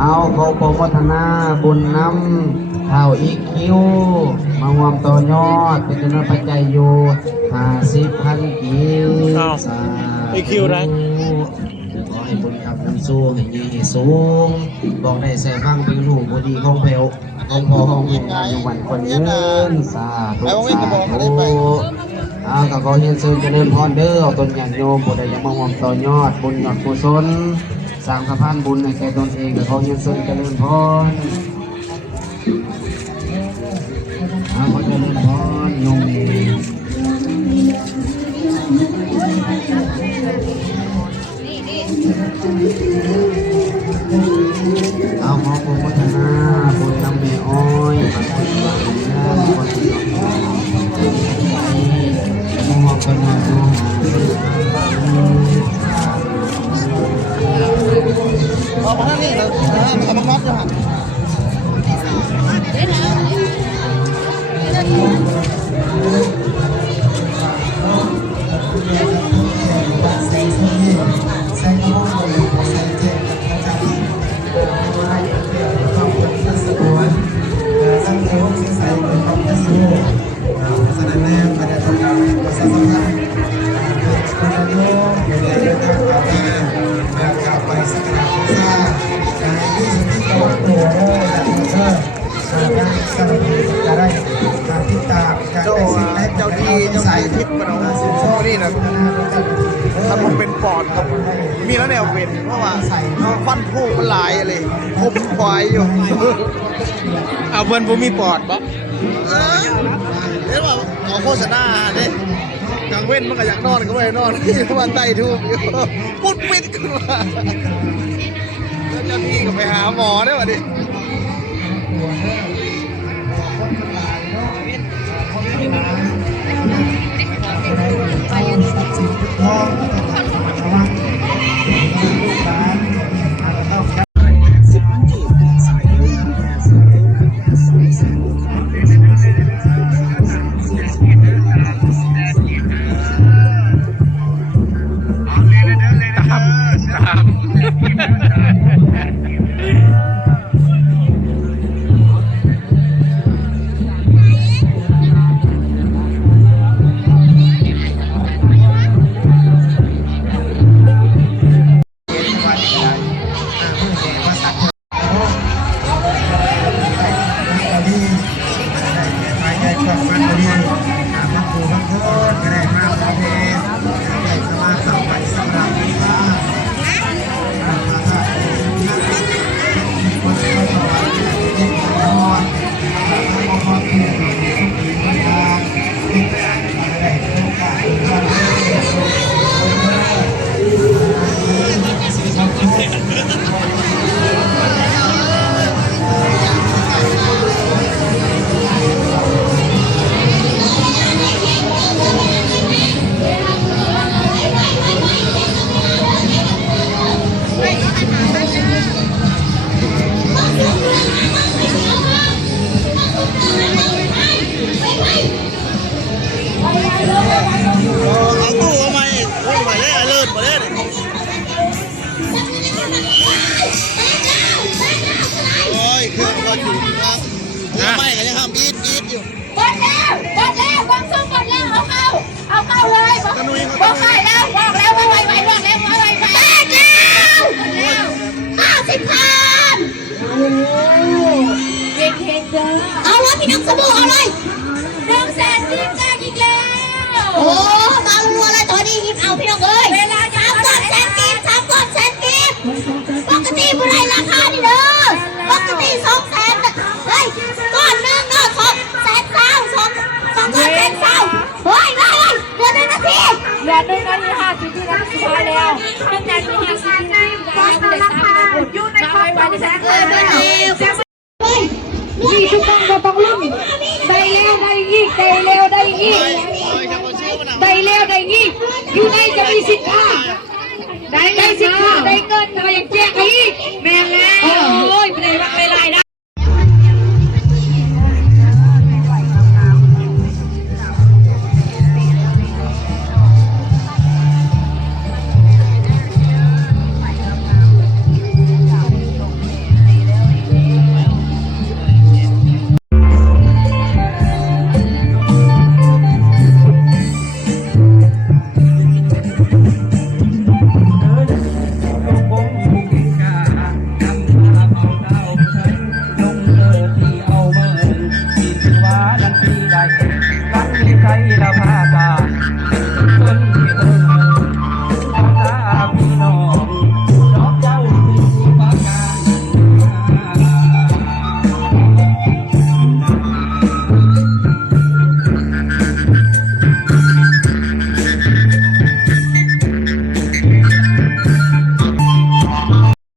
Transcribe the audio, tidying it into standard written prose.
เอาเขาโปรโมทนาบุญน้ำเท่าอีคิวมารวมต่อยอดเป็นจำนวนปัจจัยอยู่50,000 กีบอีคิวได้ขอให้บุญคำนำสู้ให้ดีให้สูงบอกได้ใส่ฟังเป็นลูกบดีของเพลของพ่อของแม่อยู่วันคนยืนสาธุเอากับขอเฮียนซื้อเจริญพรเด้อเอาตนญาติโยมผู้ใดยังมารวมต่อยอดบุญยอดกุศลสร้างสะพานบุญให้แก่ตนเองกับขอเฮียนซื้อเจริญพรเอาขอเจริญพรโยมเอาขอบุญพัฒนาบุญนำเมอ้อยบุญบุญบุญมุ่งมั่นกันมาดูเอามาที่นี่เอามามัดจ้ะเจ้าที่เจ้าสายทิพย์มันเอานี่นะถ้าผมเป็นปอดครับมีแล้วแนวเป็นเพราะว่าฟันผู้มันหลายอะไรผมควายอยู่เอาเพื่อนผมมีปอดปะเดี๋ยวว่าเอาโฆษณาเนี่ยกลางเว้นมันก็อยากนอนก็ไม่นอนที่วันใต้ทุ่มอยู่ปุ๊ดปิดกันมาแล้วเจ้าที่ก็ไปหาหมอได้ป่ะดิไม่ก็ยังทำอีทอยู่หมดแล้ววางส้มหมดแล้วเอาเข้าเลยบอกไปแล้วบอกแล้วว่าไวบอกแล้วว่าไวได้แล้ว50,000โอ้เก่งเด้อเอาวะพี่น้องสบู่เอาเลย100,000ทีมแรกอีกแล้วโอ้มาลัวเลยตอนนี้ยิบเอาพี่น้องเอ้ยเวลา3,000,000 กีบ3,000,000 กีบปกติผู้ใดราคานี่เด้อปกติ200,000เฮ้ยก้อนนึงเนาะ200,000เฮ้ยเดือน1 นาทีเหลือ1 นาที50 วินาทีสุดท้ายแล้ว1 นาที50 วินาทีอยู่ในครอบครัวแท้เลยนี่ทุกคนก็ต้องลุ้นได้แล้วได้อีกได้แล้วได้อีกได้แล้วได้อีกอยู่ในจะมีสิทธิ์ได้สิทธิ์ได้เงินทำไมยังแจกอีกแม่